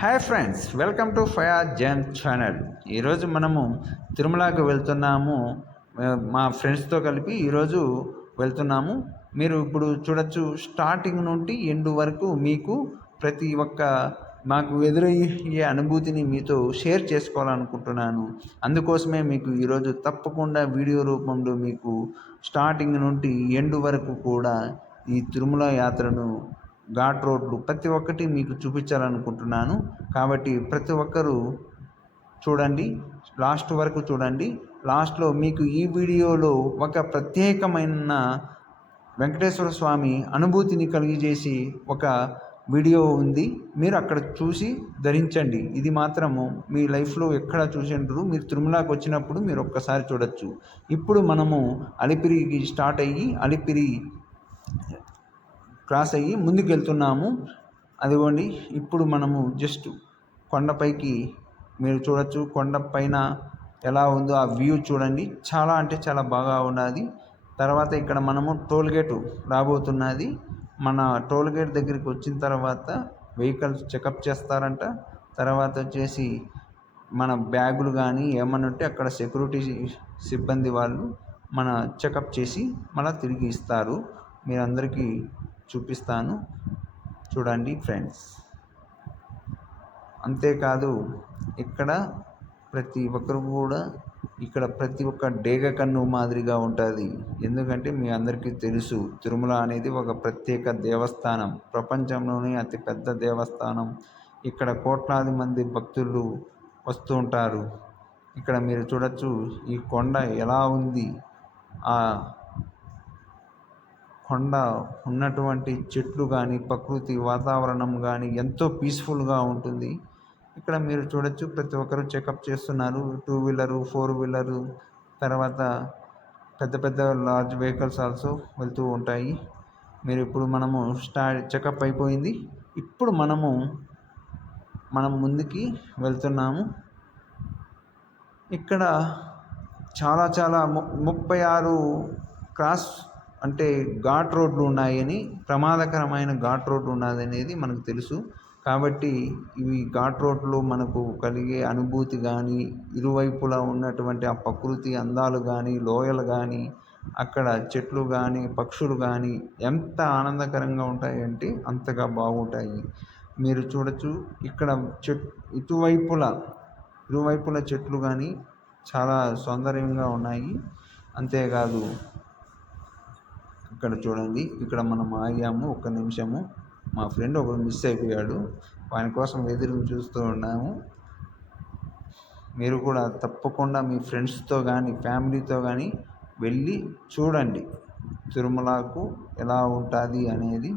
Hi friends welcome to Fayaz Jain channel ఈరోజు మనము తిరుమలకు వెళ్తున్నాము. మా ఫ్రెండ్స్తో కలిపి ఈరోజు వెళ్తున్నాము. మీరు ఇప్పుడు చూడొచ్చు స్టార్టింగ్ నుండి ఎండు వరకు మీకు ప్రతి ఒక్క మాకు ఎదురయ్యే అనుభూతిని మీతో షేర్ చేసుకోవాలనుకుంటున్నాను. అందుకోసమే మీకు ఈరోజు తప్పకుండా వీడియో రూపంలో మీకు స్టార్టింగ్ నుండి ఎండు వరకు కూడా ఈ తిరుమల యాత్రను ఘాట్ రోడ్లు ప్రతి ఒక్కటి మీకు చూపించాలనుకుంటున్నాను. కాబట్టి ప్రతి ఒక్కరూ చూడండి లాస్ట్ వరకు చూడండి. లాస్ట్లో మీకు ఈ వీడియోలో ఒక ప్రత్యేకమైన వెంకటేశ్వర స్వామి అనుభూతిని కలిగజేసి ఒక వీడియో ఉంది. మీరు అక్కడ చూసి ధరించండి. ఇది మాత్రము మీ లైఫ్లో ఎక్కడ చూసిండ్రు మీరు తిరుమలకి వచ్చినప్పుడు మీరు ఒక్కసారి చూడొచ్చు. ఇప్పుడు మనము అలిపిరికి స్టార్ట్ అయ్యి అలిపిరి క్రాస్ అయ్యి ముందుకు వెళ్తున్నాము అదిగోండి ఇప్పుడు మనము జస్ట్ కొండపైకి మీరు చూడొచ్చు. కొండ పైన ఎలా ఉందో ఆ వ్యూ చూడండి. చాలా అంటే చాలా బాగా ఉన్నది. తర్వాత ఇక్కడ మనము టోల్ గేట్ రాబోతున్నది. మన టోల్ గేట్ దగ్గరికి వచ్చిన తర్వాత వెహికల్స్ చెకప్ చేస్తారంట. తర్వాత వచ్చేసి మన బ్యాగులు కానీ ఏమన్నా ఉంటే అక్కడ సెక్యూరిటీ సిబ్బంది వాళ్ళు మన చెకప్ చేసి మళ్ళీ తిరిగి ఇస్తారు. మీరందరికీ చూపిస్తాను. చూడండి ఫ్రెండ్స్. అంతేకాదు ఇక్కడ ప్రతి ఒక్కరు కూడా ఇక్కడ ప్రతి ఒక్క డేగ కన్ను మాదిరిగా ఉంటుంది. ఎందుకంటే మీ అందరికీ తెలుసు తిరుమల అనేది ఒక ప్రత్యేక దేవస్థానం. ప్రపంచంలోనే అతిపెద్ద దేవస్థానం. ఇక్కడ కోట్లాది మంది భక్తులు వస్తూ ఉంటారు. ఇక్కడ మీరు చూడొచ్చు ఈ కొండ ఎలా ఉంది. ఆ కొండ ఉన్నటువంటి చెట్లు కానీ ప్రకృతి వాతావరణం కానీ ఎంతో పీస్ఫుల్గా ఉంటుంది. ఇక్కడ మీరు చూడొచ్చు ప్రతి ఒక్కరు చెకప్ చేస్తున్నారు. టూ వీలరు ఫోర్ వీలరు తర్వాత పెద్ద పెద్ద లార్జ్ వెహికల్స్ ఆల్సో వెళ్తూ ఉంటాయి. మీరు ఇప్పుడు మనము స్టార్ట్ చెకప్ అయిపోయింది. ఇప్పుడు మనము మనం ముందుకి వెళ్తున్నాము. ఇక్కడ చాలా చాలా ము ముప్పై ఆరు క్రాస్ అంటే ఘాట్ రోడ్లు ఉన్నాయని ప్రమాదకరమైన ఘాట్ రోడ్డు ఉన్నదనేది మనకు తెలుసు. కాబట్టి ఇవి ఘాట్ రోడ్లు మనకు కలిగే అనుభూతి కానీ ఇరువైపులా ఉన్నటువంటి ఆ ప్రకృతి అందాలు కానీ లోయలు కానీ అక్కడ చెట్లు కానీ పక్షులు కానీ ఎంత ఆనందకరంగా ఉంటాయంటే అంతగా బాగుంటాయి. మీరు చూడొచ్చు ఇక్కడ చెట్ ఇటువైపులా ఇరువైపుల చెట్లు కానీ చాలా సౌందర్యంగా ఉన్నాయి. అంతేకాదు ఇక్కడ చూడండి. ఇక్కడ మనం ఆగాము. ఒక్క నిమిషము. మా ఫ్రెండ్ ఒకడు మిస్ అయిపోయాడు. వాని కోసం ఎదురు చూస్తూ ఉన్నాము. మీరు కూడా తప్పకుండా మీ ఫ్రెండ్స్తో కానీ ఫ్యామిలీతో కానీ వెళ్ళి చూడండి. తిరుమలకు ఎలా ఉంటుంది అనేది.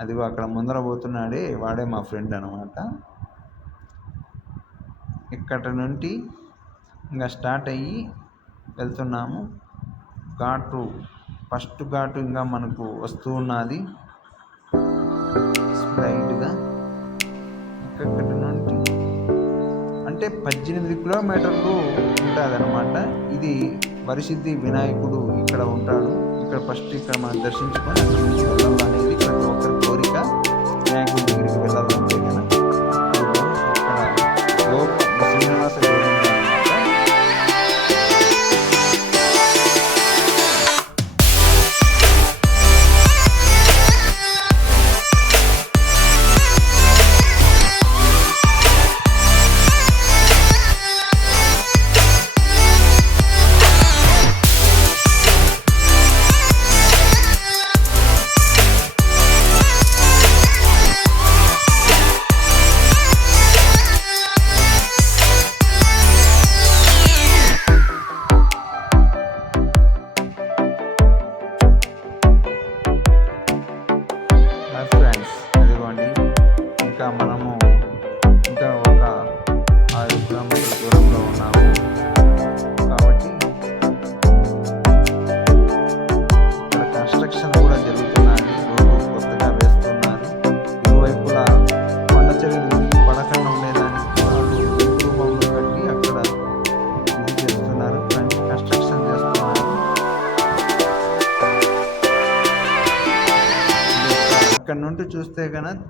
అది అక్కడ ముందర పోతున్నాడే. వాడే మా ఫ్రెండ్ అనమాట ఇక్కడ నుండి ఇంకా స్టార్ట్ అయ్యి వెళ్తున్నాము. ఘాటు ఫస్ట్ ఘాటుగా ఇంకా మనకు వస్తూ ఉన్నది. స్ప్రైట్గా ఇక్కడ నుండి అంటే పద్దెనిమిది కిలోమీటర్లు ఉంటుంది అనమాట ఇది వరిసిద్ధి వినాయకుడు ఇక్కడ ఉంటాడు. ఇక్కడ ఫస్ట్ ఇక్కడ మనం దర్శించుకొని అక్కడ నుంచి వెళ్ళాలనేది ప్రతి ఒక్కరి కోరిక. వినాయకుడి దగ్గరికి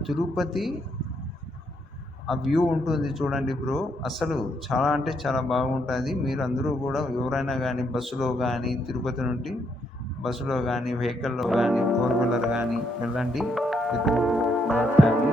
తిరుపతి ఆ వ్యూ ఉంటుంది చూడండి బ్రో. అసలు చాలా అంటే చాలా బాగుంటుంది. మీరు అందరూ కూడా ఎవరైనా కానీ బస్సులో కానీ తిరుపతి నుండి బస్సులో కానీ వెహికల్లో కానీ ఫోర్ వీలర్ కానీ వెళ్ళండి. విత్ ఫ్యామిలీ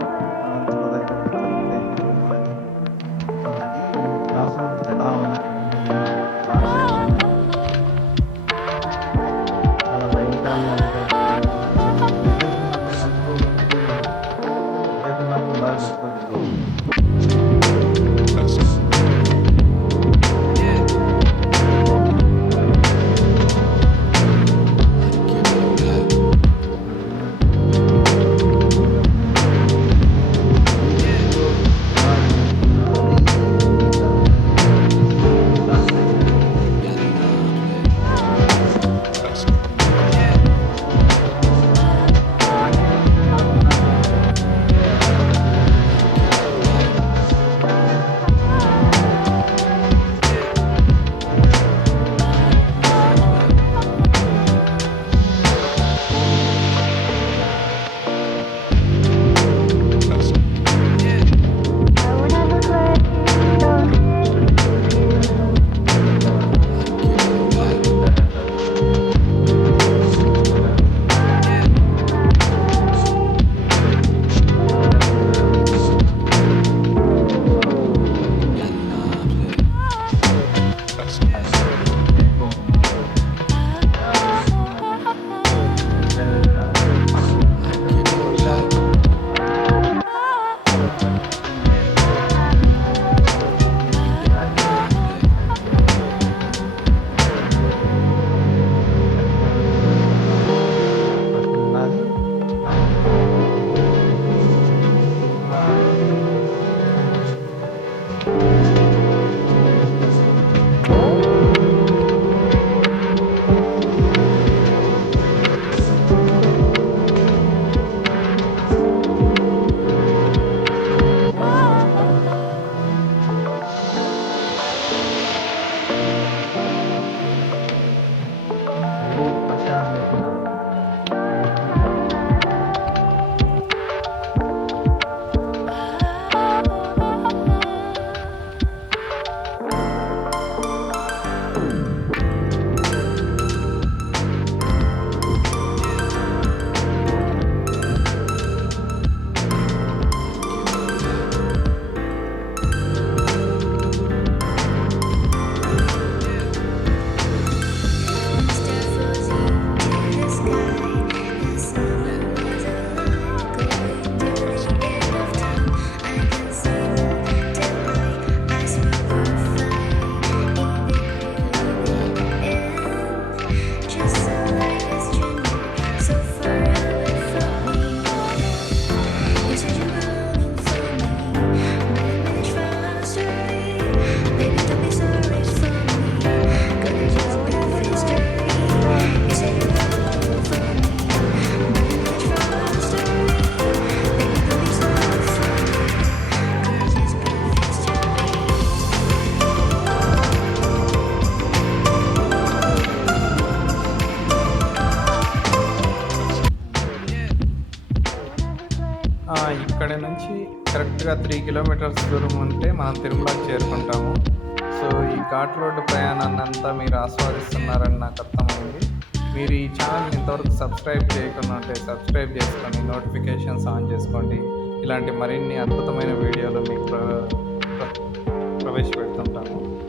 ఇక్కడ నుంచి కరెక్ట్గా త్రీ కిలోమీటర్స్ దూరం ఉంటే మనం తిరుమలకి చేరుకుంటాము. సో ఈ ఘాట్ రోడ్డు ప్రయాణాన్ని అంతా మీరు ఆస్వాదిస్తున్నారని నాకు అర్థమైంది. మీరు ఈ ఛానల్ ఇంతవరకు సబ్స్క్రైబ్ చేయకుండా ఉంటే సబ్స్క్రైబ్ చేసుకొని నోటిఫికేషన్స్ ఆన్ చేసుకోండి. ఇలాంటి మరిన్ని అద్భుతమైన వీడియోలు మీకు ప్ర- ప్ర- ప్రవేశపెడుతుంటాము.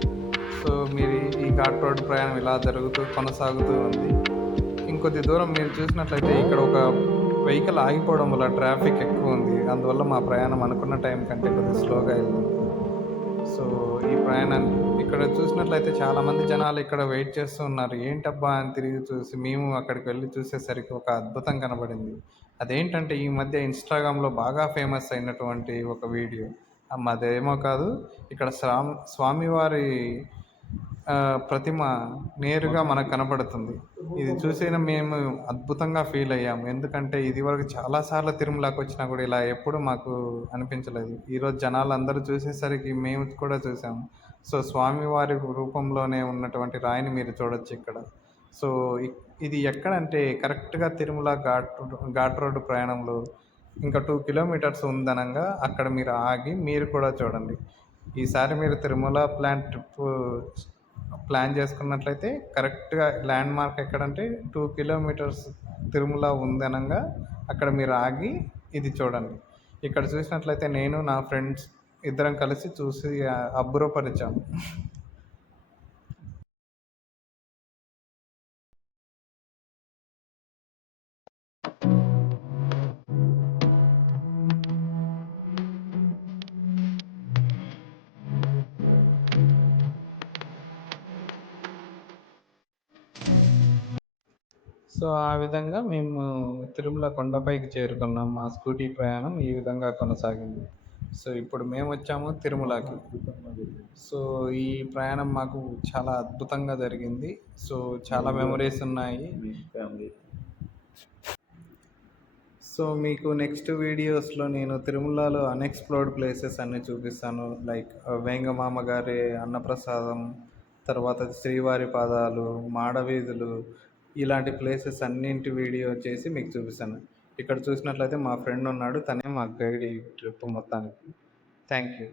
సో మీరు ఈ ఘాట్ రోడ్డు ప్రయాణం ఇలా జరుగుతూ కొనసాగుతూ ఉంది. ఇంకొద్ది దూరం మీరు చూసినట్లయితే ఇక్కడ ఒక వెహికల్ ఆగిపోవడం వల్ల ట్రాఫిక్ ఎక్కువ ఉంది. అందువల్ల మా ప్రయాణం అనుకున్న టైం కంటే కొద్దిగా స్లోగా వెళ్ళింది సో ఈ ప్రయాణాన్ని ఇక్కడ చూసినట్లయితే చాలామంది జనాలు ఇక్కడ వెయిట్ చేస్తూ ఉన్నారు. ఏంటబ్బా? అని తిరిగి చూసి మేము అక్కడికి వెళ్ళి చూసేసరికి ఒక అద్భుతం కనబడింది. అదేంటంటే ఈ మధ్య ఇన్స్టాగ్రామ్లో బాగా ఫేమస్ అయినటువంటి ఒక వీడియో. అదేమో కాదు ఇక్కడ స్వామి స్వామివారి ప్రతిమ నేరుగా మనకు కనపడుతుంది ఇది చూసిన మేము అద్భుతంగా ఫీల్ అయ్యాము ఎందుకంటే ఇది వరకు చాలాసార్లు తిరుమలకి వచ్చినా కూడా ఇలా ఎప్పుడు మాకు అనిపించలేదు. ఈరోజు జనాలు అందరూ చూసేసరికి మేము కూడా చూసాము సో స్వామివారి రూపంలోనే ఉన్నటువంటి రాయిని మీరు చూడొచ్చు ఇక్కడ. సో ఇది ఎక్కడంటే కరెక్ట్గా తిరుమల ఘాట్ ఘాట్ రోడ్డు ప్రయాణంలో ఇంకా టూ కిలోమీటర్స్ ఉందనంగా అక్కడ మీరు ఆగి మీరు కూడా చూడండి. ఈసారి మీరు తిరుమల ప్లాన్ ట్రిప్ ప్లాన్ చేసుకున్నట్లయితే కరెక్ట్గా ల్యాండ్ మార్క్ ఎక్కడంటే టూ కిలోమీటర్స్ తిరుమల ఉందనంగా అక్కడ మీరు ఆగి ఇది చూడండి. ఇక్కడ చూసినట్లయితే నేను నా ఫ్రెండ్స్ ఇద్దరం కలిసి చూసి అబ్బురపరిచాము సో ఆ విధంగా మేము తిరుమల కొండపైకి చేరుకున్నాం. మా స్కూటీ ప్రయాణం ఈ విధంగా కొనసాగింది. సో ఇప్పుడు మేము వచ్చాము తిరుమలకి. సో ఈ ప్రయాణం మాకు చాలా అద్భుతంగా జరిగింది. సో చాలా మెమరీస్ ఉన్నాయి. సో మీకు నెక్స్ట్ వీడియోస్లో నేను తిరుమలలో అన్ఎక్స్ప్లోర్డ్ ప్లేసెస్ అన్ని చూపిస్తాను. లైక్ వేంగమామ గారి అన్నప్రసాదం తర్వాత శ్రీవారి పాదాలు మాడవీధులు ఇలాంటి ప్లేసెస్ అన్నింటి వీడియో చేసి మీకు చూపిస్తాను. ఇక్కడ చూసినట్లయితే మా ఫ్రెండ్ ఉన్నాడు తనే మా గైడ్ ఈ ట్రిప్ మొత్తానికి. Thank you